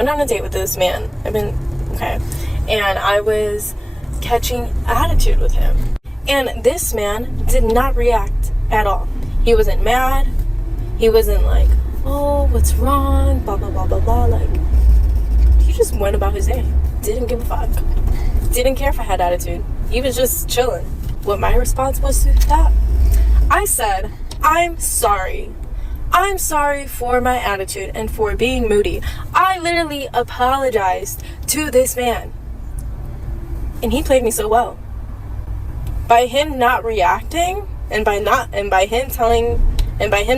went on a date with this man. And I was catching attitude with him. And this man did not react at all. He wasn't mad. He wasn't like, oh, what's wrong? Blah, blah, blah, blah, blah. Like, he just went about his day. Didn't give a fuck. Didn't care if I had attitude. He was just chilling. What my response was to that? I said, I'm sorry. I'm sorry for my attitude and for being moody. I literally apologized to this man. And he played me so well. By him not reacting, and by him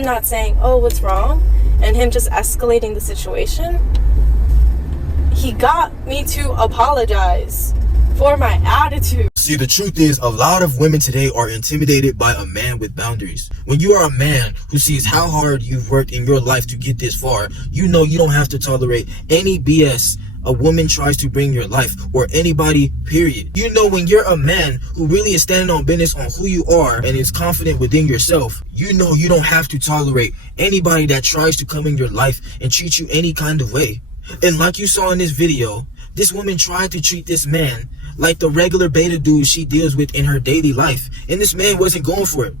not saying, oh, what's wrong? And him just escalating the situation, he got me to apologize for my attitude. See, the truth is, a lot of women today are intimidated by a man with boundaries. When you are a man who sees how hard you've worked in your life to get this far, you know you don't have to tolerate any BS a woman tries to bring your life, or anybody, period. You know, when you're a man who really is standing on business on who you are and is confident within yourself, you know you don't have to tolerate anybody that tries to come in your life and treat you any kind of way. And like you saw in this video, this woman tried to treat this man like the regular beta dude she deals with in her daily life, and this man wasn't going for it.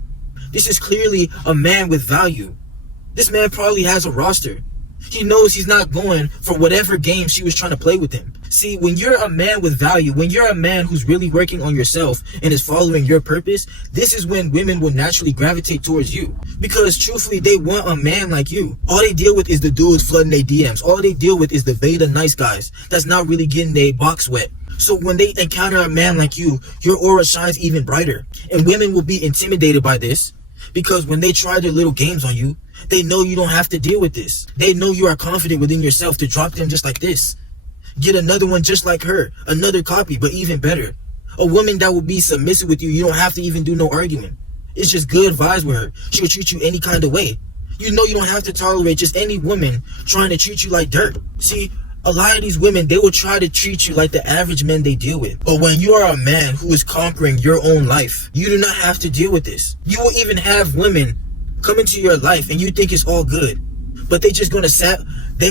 This is clearly a man with value. This man probably has a roster. He knows he's not going for whatever game she was trying to play with him. See, when you're a man with value, when you're a man who's really working on yourself and is following your purpose, this is when women will naturally gravitate towards you. Because truthfully, they want a man like you. All they deal with is the dudes flooding their DMs. All they deal with is the beta nice guys that's not really getting their box wet. So when they encounter a man like you, your aura shines even brighter. And women will be intimidated by this, because when they try their little games on you, they know you don't have to deal with this. They know you are confident within yourself to drop them just like this. Get another one just like her. Another copy, but even better. A woman that will be submissive with you. You don't have to even do no arguing. It's just good vibes with her. She will treat you any kind of way. You know you don't have to tolerate just any woman trying to treat you like dirt. See, a lot of these women, they will try to treat you like the average men they deal with. But when you are a man who is conquering your own life, you do not have to deal with this. You will even have women come into your life and you think it's all good, but they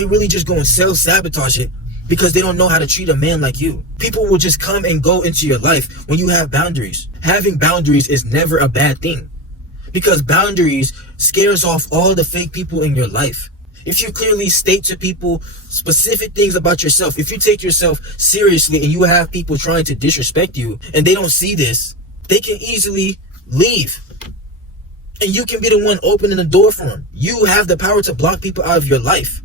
really just gonna self-sabotage it because they don't know how to treat a man like you. People will just come and go into your life when you have boundaries. Having boundaries is never a bad thing, because boundaries scares off all the fake people in your life. If you clearly state to people specific things about yourself, if you take yourself seriously and you have people trying to disrespect you and they don't see this, they can easily leave. And you can be the one opening the door for them. You have the power to block people out of your life.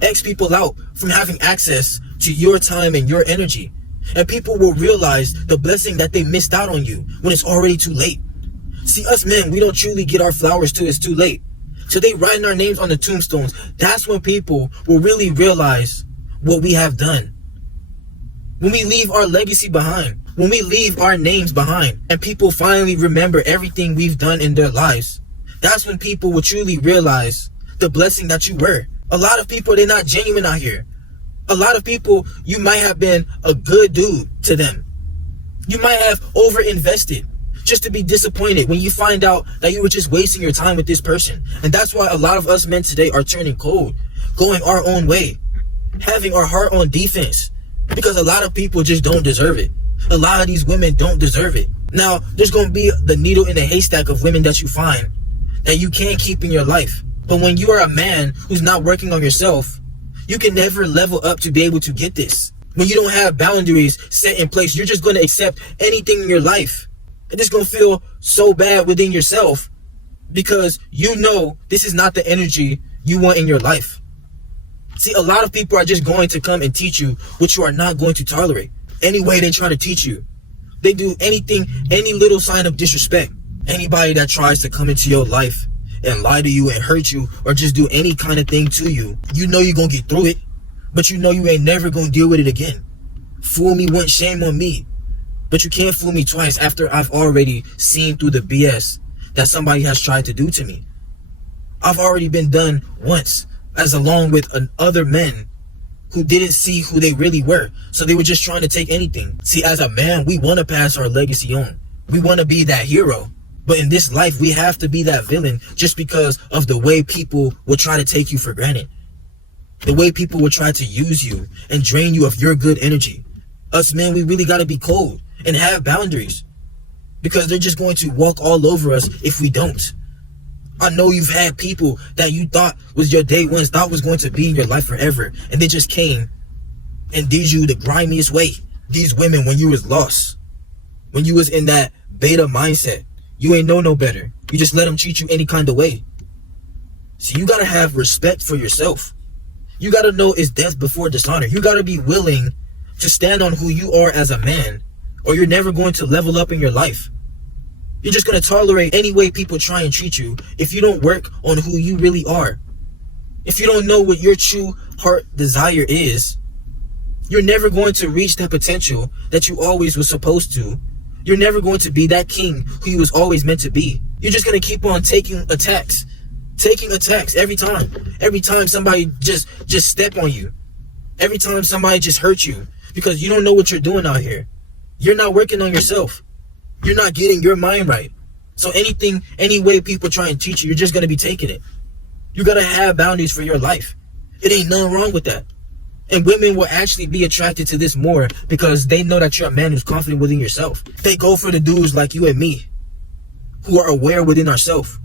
X people out from having access to your time and your energy. And people will realize the blessing that they missed out on you when it's already too late. See, us men, we don't truly get our flowers till it's too late. So they writing our names on the tombstones. That's when people will really realize what we have done. When we leave our legacy behind. When we leave our names behind and people finally remember everything we've done in their lives, that's when people will truly realize the blessing that you were. A lot of people, they're not genuine out here. A lot of people, you might have been a good dude to them. You might have over-invested just to be disappointed when you find out that you were just wasting your time with this person. And that's why a lot of us men today are turning cold, going our own way, having our heart on defense, because a lot of people just don't deserve it. A lot of these women don't deserve it. Now, there's going to be the needle in the haystack of women that you find that you can't keep in your life. But when you are a man who's not working on yourself, you can never level up to be able to get this. When you don't have boundaries set in place, you're just going to accept anything in your life. And it's going to feel so bad within yourself because you know this is not the energy you want in your life. See, a lot of people are just going to come and teach you what you are not going to tolerate. Any way they try to teach you, they do anything, any little sign of disrespect. Anybody that tries to come into your life and lie to you and hurt you or just do any kind of thing to you, you know you're going to get through it, but you know you ain't never going to deal with it again. Fool me once, shame on me. But you can't fool me twice after I've already seen through the BS that somebody has tried to do to me. I've already been done once, as along with other men who didn't see who they really were. So they were just trying to take anything. See, as a man, we want to pass our legacy on. We want to be that hero. But in this life, we have to be that villain just because of the way people will try to take you for granted. The way people will try to use you and drain you of your good energy. Us men, we really got to be cold and have boundaries, because they're just going to walk all over us if we don't. I know you've had people that you thought was your day ones, thought was going to be in your life forever, and they just came and did you the grimiest way. These women, when you was lost, when you was in that beta mindset, you ain't know no better. You just let them treat you any kind of way. So you gotta have respect for yourself. You gotta know it's death before dishonor. You gotta be willing to stand on who you are as a man, or you're never going to level up in your life. You're just going to tolerate any way people try and treat you if you don't work on who you really are. If you don't know what your true heart desire is, you're never going to reach that potential that you always was supposed to. You're never going to be that king who you was always meant to be. You're just going to keep on taking attacks every time. Every time somebody just step on you. Every time somebody just hurt you, because you don't know what you're doing out here. You're not working on yourself. You're not getting your mind right. So any way people try and teach you, you're just going to be taking it. You got to have boundaries for your life. It ain't nothing wrong with that. And women will actually be attracted to this more because they know that you're a man who's confident within yourself. They go for the dudes like you and me, who are aware within ourselves,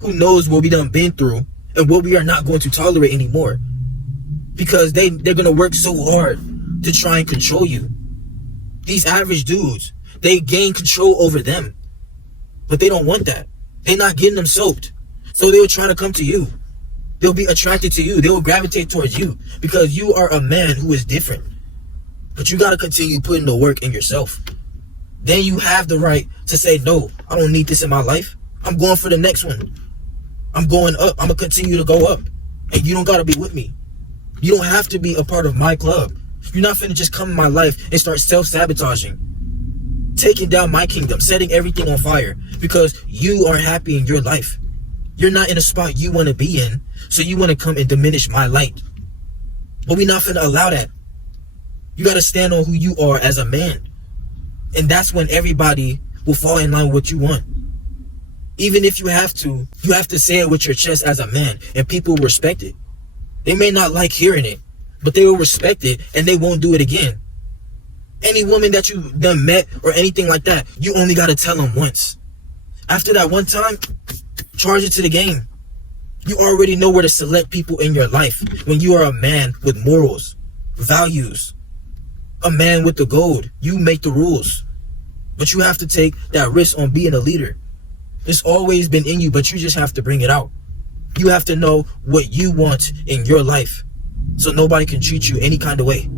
who knows what we done been through and what we are not going to tolerate anymore. Because they're going to work so hard to try and control you. These average dudes, they gain control over them. But they don't want that. They're not getting them soaked. So they'll try to come to you. They'll be attracted to you. They'll gravitate towards you because you are a man who is different. But you got to continue putting the work in yourself. Then you have the right to say, no, I don't need this in my life. I'm going for the next one. I'm going up. I'm going to continue to go up. And you don't got to be with me. You don't have to be a part of my club. You're not finna just come in my life and start self-sabotaging. Taking down my kingdom, setting everything on fire because you are happy in your life. You're not in a spot you want to be in, so you want to come and diminish my light. But we're not finna allow that. You got to stand on who you are as a man. And that's when everybody will fall in line with what you want. Even if you have to say it with your chest as a man, and people will respect it. They may not like hearing it, but they will respect it and they won't do it again. Any woman that you done met or anything like that, you only got to tell them once. After that one time, charge it to the game. You already know where to select people in your life when you are a man with morals, values, a man with the gold. You make the rules, but you have to take that risk on being a leader. It's always been in you, but you just have to bring it out. You have to know what you want in your life so nobody can treat you any kind of way.